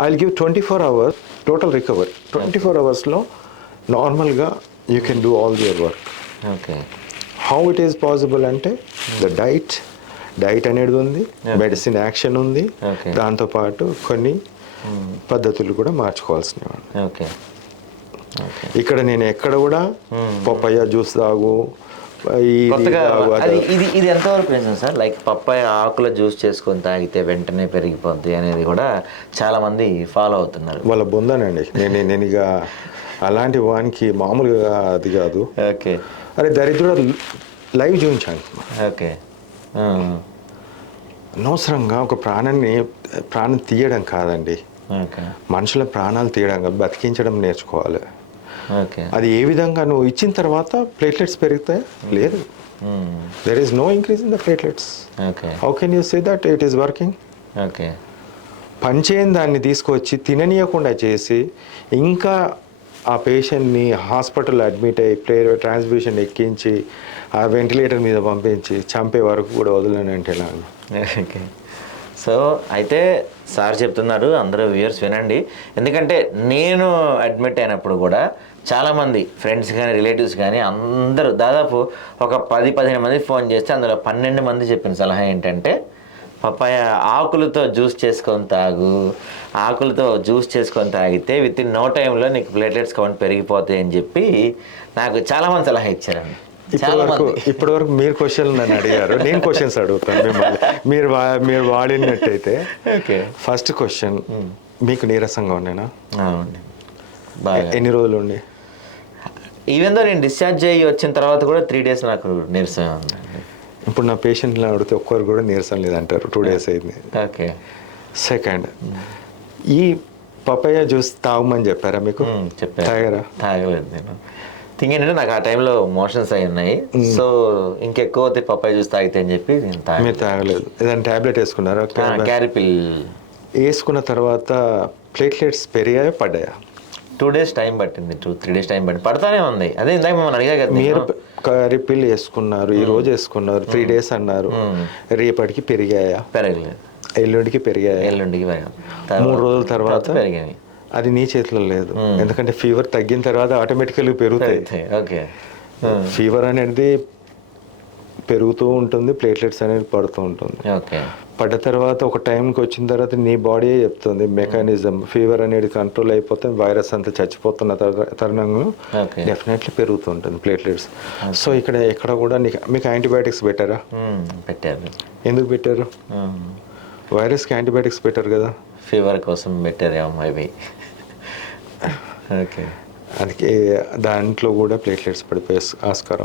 I will give 24 hours total recovery. 24 అవర్స్లో నార్మల్గా you can do all your work. Okay. How it is possible అంటే the diet అనేది ఉంది, medicine action ఉంది, దాంతోపాటు కొన్ని పద్ధతులు కూడా మార్చుకోవాల్సినవి. ఓకే. ఇక్కడ నేను ఎక్కడ కూడా పప్పయ్య జ్యూస్ తాగు ఇది ఎంతవరకు నిజం సార్? లైక్ పప్పాయ ఆకుల జ్యూస్ చేసుకొని తాగితే వెంటనే పెరిగిపోద్ది అనేది కూడా చాలా మంది ఫాలో అవుతున్నారు. వాళ్ళ బొందనండి. నేను ఇక అలాంటి వానికి మామూలుగా అది కాదు. ఓకే. అరే దరిద్రుడు లైవ్ చూపించాను. ఓకే. అనవసరంగా ఒక ప్రాణం తీయడం కాదండి, మనుషుల ప్రాణాలు తీయడం కాదు, బతికించడం నేర్చుకోవాలి. అది ఏ విధంగా నువ్వు ఇచ్చిన తర్వాత ప్లేట్లెట్స్ పెరుగుతాయి? లేదు, there is no increase in the platelets. How can you say that it is working? పనిచేయని దాన్ని తీసుకొచ్చి తిననీయకుండా చేసి ఇంకా ఆ పేషెంట్ని హాస్పిటల్లో అడ్మిట్ అయ్యి ట్రాన్స్ఫ్యూషన్ ఎక్కించి ఆ వెంటిలేటర్ మీద పంపించి చంపే వరకు కూడా వదలనంటే ఎలా? ఓకే. సో అయితే సార్ చెప్తున్నారు, అందరూ వ్యూయర్స్ వినండి. ఎందుకంటే నేను అడ్మిట్ అయినప్పుడు కూడా చాలామంది ఫ్రెండ్స్ కానీ రిలేటివ్స్ కానీ అందరూ దాదాపు ఒక 10-15 మంది ఫోన్ చేస్తే అందులో 12 మంది చెప్పిన సలహా ఏంటంటే పప్పాయ ఆకులతో జ్యూస్ చేసుకొని తాగితే విత్ ఇన్ నో టైంలో నీకు ప్లేట్లెట్స్ కౌంట్ పెరిగిపోతాయి అని చెప్పి నాకు చాలామంది సలహా ఇచ్చారండి. ఇప్పటి వరకు మీరు క్వశ్చన్లు నన్ను అడిగారు, నేను క్వశ్చన్స్ అడుగుతాను మిమ్మల్ని. మీరు వాడినట్టయితే ఫస్ట్ క్వశ్చన్, మీకు నీరసంగా ఉండేనా? ఎన్ని రోజులు ఉండి? ఈవెన్ దో నేను డిశ్చార్జ్ అయ్యి వచ్చిన తర్వాత కూడా 3 days నాకు నీరసం ఉందండి. ఇప్పుడు నా పేషెంట్ని అడిగితే ఒక్కరు కూడా నీరసం లేదంటారు. 2 days అయింది. ఓకే. సెకండ్, ఈ పపాయ జ్యూస్ తాగమని చెప్పారా మీకు? చెప్పారు. తాగారా? తాగలేదు నేను. థింగ్ ఏంటంటే నాకు ఆ టైంలో మోషన్స్ అయి ఉన్నాయి, సో ఇంకెక్కువ పప్పాయ జ్యూస్ తాగితే అని చెప్పి నేను మీరు తాగలేదు. ఏదైనా ట్యాబ్లెట్ వేసుకున్నారా? క్యారిపిల్ వేసుకున్న తర్వాత ప్లేట్లెట్స్ పెరిగాయా పడ్డాయా? 2 days టైం పట్టింది. 2-3 days టైం పట్టింది. పడతానే ఉంది. అదే ఇందాక మిమ్మల్ని అడిగా కదా. మీరు క్యారిపిల్ వేసుకున్నారు, ఈ రోజు వేసుకున్నారు, 3 days అన్నారు, రేపటికి పెరిగాయా? పెరగలేదు. ఎల్లుండికి పెరిగాయా? ఎల్లుండికి 3 రోజుల తర్వాత పెరిగాయి. అది నీ చేతిలో లేదు, ఎందుకంటే ఫీవర్ తగ్గిన తర్వాత ఆటోమేటికల్గా పెరుగుతాయి. ఓకే. ఫీవర్ అనేది పెరుగుతూ ఉంటుంది, ప్లేట్లెట్స్ అనేది పడుతూ ఉంటుంది. ఓకే. పడ్డ తర్వాత ఒక టైంకి వచ్చిన తర్వాత నీ బాడీ చెప్తుంది మెకానిజం, ఫీవర్ అనేది కంట్రోల్ అయిపోతే వైరస్ అంతా చచ్చిపోతున్న తరుణంలో డెఫినెట్లీ పెరుగుతూ ఉంటుంది ప్లేట్లెట్స్. సో ఎక్కడ కూడా మీకు యాంటీబయాటిక్స్ పెట్టారా? పెట్టారు. ఎందుకు పెట్టారు? వైరస్కి యాంటీబయాటిక్స్ పెట్టారు కదా. ఫీవర్ కోసం పెట్టారు మేబీ. ఓకే. అందుకే దాంట్లో కూడా ప్లేట్లెట్స్ పడిపోయే ఆస్కారం